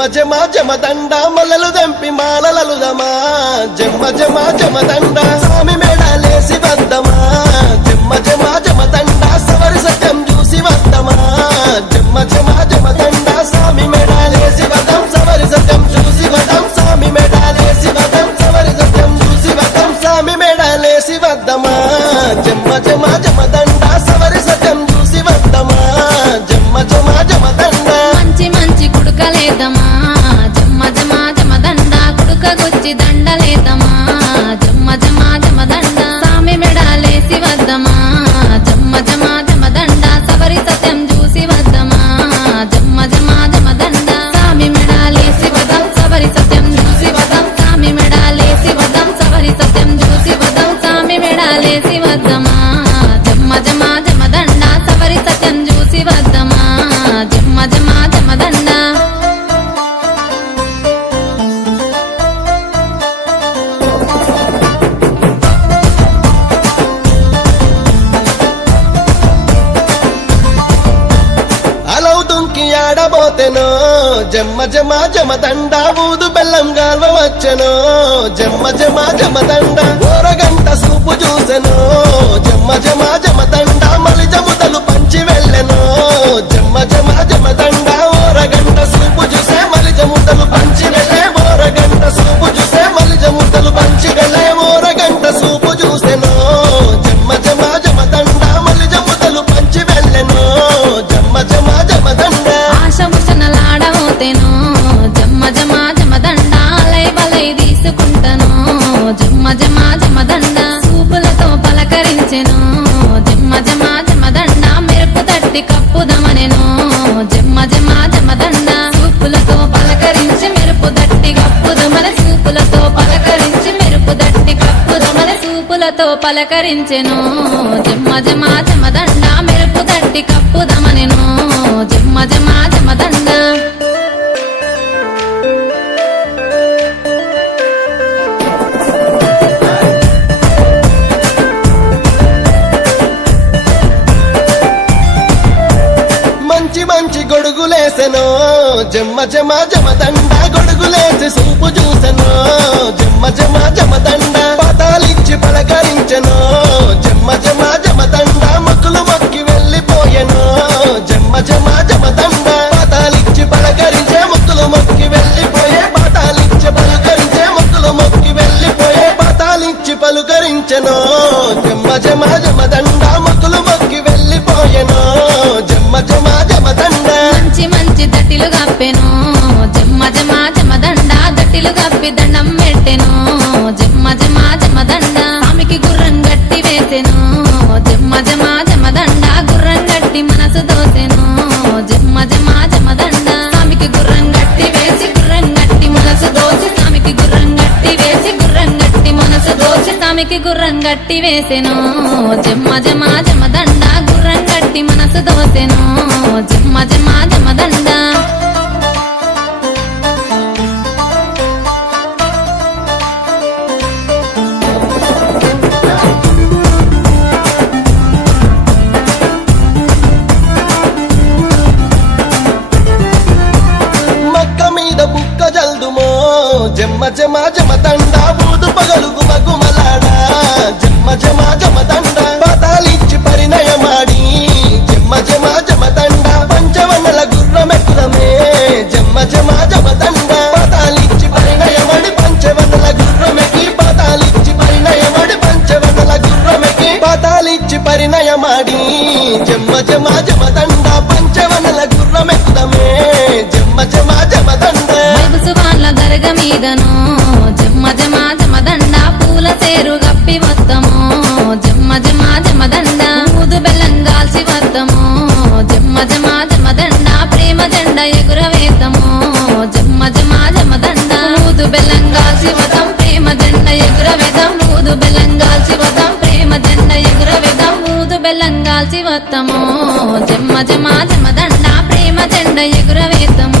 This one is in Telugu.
జమ్మ జమ జమదండ మొలలు దంపి మాలలలుదమా జమ్మ జమ జమదండ స్వామి మేడాలేసి వద్దమా జమ్మ జమ జమదండ సవరి సత్యం చూసి వద్దమా జమ్మ జమ జమదండ స్వామి మేడాలేసి వదం సవరి సత్యం చూసి వదం స్వామి మేడాలేసి వదం సవరి సత్యం చూసి వదం స్వామి మేడాలేసి వద్దమా జమ్మ జమ జమదండ సవరి సత్యం చూసి వద్దమా జమ్మ జమ జమదండ మంచి మంచి కుడుకలేదమా జమ్మ జమ జమదండ కుడుకగొచ్చి దండలేదమా జమ్మ జమ జమదండ సామి మెడాలేసి వద్దమా జమ్మ జమ జమదండ సవరి సత్యం చూసి వద్దమా జమ్మ జమ జమదండ సామి మెడాలేసి వదం సవరి సత్యం చూసి వదం సామి మెడాలేసి వదం సవరి సత్యం చూసి వదం సామి మెడాలేసి వద్దమా జమ్మ జమ జమదండ సవరి సత్యం చూసి వద్దమా జమ్మ జమ జమదండ అలౌదుంకి ఆడబోతెనో జమ్మ జమ జమదండ ఊదు బెల్లం గాల్వ వచ్చెనో జమ్మ జమ జమదండ ఓరగంట సూపు చూసెనో జమ్మ జమ జమదండ మలిజముదలు పంచి వెళ్ళెనో జమ్మ జమ జమదండ ఓరగంట సూపు చూసే మలిజముదలు పంచి వెళ్ళే ఓరగంట సూపు చూసే మలిజముదలు పంచి వెళ్ళే ఓరగంట సూపు చూసెనో జమ్మ జమ జమదండ మలిజముదలు పంచి వెళ్ళెనో జమ్మ జమ జమదండ ఆశముషనలాడబోతేనో జమ్మ జమ జమదండ లై బలై తీసుకుంటను జమ్మ జమ జమదండ సూపులతో పలకరించెను జమ్మ జమ జమదండ మెరుపు తట్టి కప్పుదమనెను జమ్మ జమ జమదండ సూపులతో పలకరించి మెరుపు తట్టి కప్పుదమన సూపులతో పలకరించి మెరుపు తట్టి కప్పుదమన సూపులతో పలకరించెను జమ్మ జమ జమదండ మెరుపు తట్టి కప్పుదమనెను జమ్మ జమ జమదండ మంచి మంచి గొడుగులేసెనో జమ్మ జమ జమదండ గొడుగులేసి సూపు చూసెనో జమ్మ జమ జమదండ పతాలిచ్చి పలకరించెనో జమ్మ జమ జమదండ మొక్కులు మొక్కి వెళ్ళిపోయెనో జమ్మ జమ జమదండ పతాలిచ్చి పలకరించే మొక్కులు మొక్కి వెళ్ళిపోయే పతాలిచ్చి పలకరించే మొక్కులు మొక్కి వెళ్ళిపోయే పతాలిచ్చి పలుకరించెనో జమ్మ జమ జమదండ మొక్కులు మొక్కి వెళ్ళిపోయెనో జమ్మ జమ జమదండ మంచి మంచి దట్టిలు కప్పెను జమ్మ జమ జమదండ దట్టిలు కప్పి దండం పెట్టెను జమ్మ జమ జమదండ స్వామికి గుర్రం గట్టి వేసెను జమ్మ జమ జమదండ గుర్రం గట్టి మనసు దోసెను జమ్మ జమ జమదండ స్వామికి గుర్రం గట్టి వేసి గుర్రం గట్టి మనసు దోసి స్వామికి గుర్రం గట్టి వేసి గుర్రం గట్టి మనసు దోసి స్వామికి గుర్రం గట్టి వేసెను జమ్మ జమ జమదండ గుర్రం గట్టి మనసు దోసెను జమ్మ జమ జమదండ మక్క మీద బుక్క జల్దుమో జమ్మ జమ జమదండ ఊదు పగలు గుమగుమలాడా జమ్మ జమ జమదండ పతాలిచ్చి పరిణయమాడి జమ్మ జమ జమదండ పంచవన్నల గుర్రమెక్కుదమే జమ్మ జమ జమదండ పతాలిచ్చి పరిణయమడి పంచవన్నల గుర్రమెక్కి పతాలిచ్చి పరిణయమడి పంచవన్నల గుర్రమెక్కి పతాలిచ్చి పరిణయమాడి జమ్మ జమ జమదండ పంచవన్నల గుర్రమెక్కుదమే జమ్మ జమ జమదండ మైబుసువాన్ల దర్గ మీదను జమ్మ జమ జమదండ పూల తేరు గప్పి వద్దము జమ్మ జమ జమదండ ఊదు బెల్లం గాల్చి వద్దము జమ్మ జమ జమదండ ప్రేమ జెండ ఎగురవేతము జమ్మ జమ జమదండ ఊదు బెల్లం గాల్చి వదం ప్రేమ జెండ ఎగురవేదం ఊదు బెల్లం గాల్చి వదం ప్రేమ జెండ ఎగురవేదం ఊదు బెల్లం గాల్చి వద్దము జమ్మ జమ జమదండ ప్రేమ జెండ ఎగురవేతము